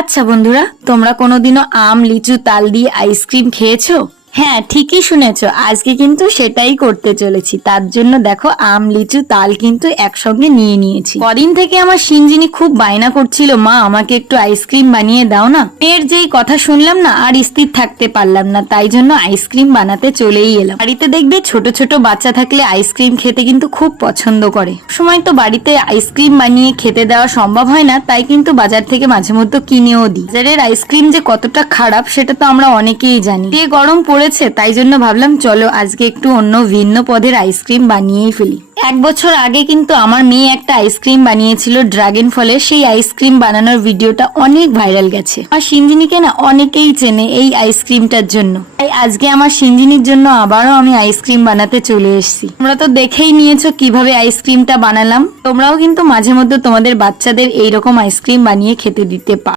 আচ্ছা বন্ধুরা, তোমরা কোনোদিনও আম, লিচু, তাল দিয়ে আইসক্রিম খেয়েছো? হ্যাঁ, ঠিকই শুনেছো, আজকে কিন্তু সেটাই করতে চলেছি। তার জন্য দেখো আম, লিচু, তাল কিন্তু একসঙ্গে নিয়ে নিয়েছি। কদিন থেকে আমার সিনজিনি খুব বায়না করছিল, মা আমাকে একটু আইসক্রিম বানিয়ে দাও না। মেয়ের যেই কথা শুনলাম না, আর স্থির থাকতে পারলাম না, তাই জন্য আইসক্রিম বানাতে চলেই এলাম। বাড়িতে দেখবে ছোট ছোট বাচ্চা থাকলে আইসক্রিম খেতে কিন্তু খুব পছন্দ করে। সময় তো বাড়িতে আইসক্রিম বানিয়ে খেতে দেওয়া সম্ভব হয় না, তাই কিন্তু বাজার থেকে মাঝে মধ্যে কিনেও দিই। বাজারের আইসক্রিম যে কতটা খারাপ সেটা তো আমরা অনেকেই জানি। দিয়ে গরম পড়েছে, তাই জন্য ভাবলাম চলো আজকে একটু অন্য ভিন্ন পদের আইসক্রিম বানিয়েই ফেলি। 1 বছর আগে কিন্তু আমার মেয়ে একটা আইসক্রিম বানিয়েছিল ড্রাগন ফলের। সেই আইসক্রিম বানানোর ভিডিওটা অনেক ভাইরাল গেছে। আর সিনজিনিকে না অনেকেই চেনে এই আইসক্রিমটার জন্য। তাই আজকে আমার সিনজিনির জন্য আবারও আমি আইসক্রিম বানাতে চলে এসেছি। তোমরা তো দেখেই নিয়েছো কিভাবে আইসক্রিমটা বানালাম। তোমরাও কিন্তু মাঝে মধ্যে তোমাদের বাচ্চাদের এইরকম আইসক্রিম বানিয়ে খেতে দিতে পারো।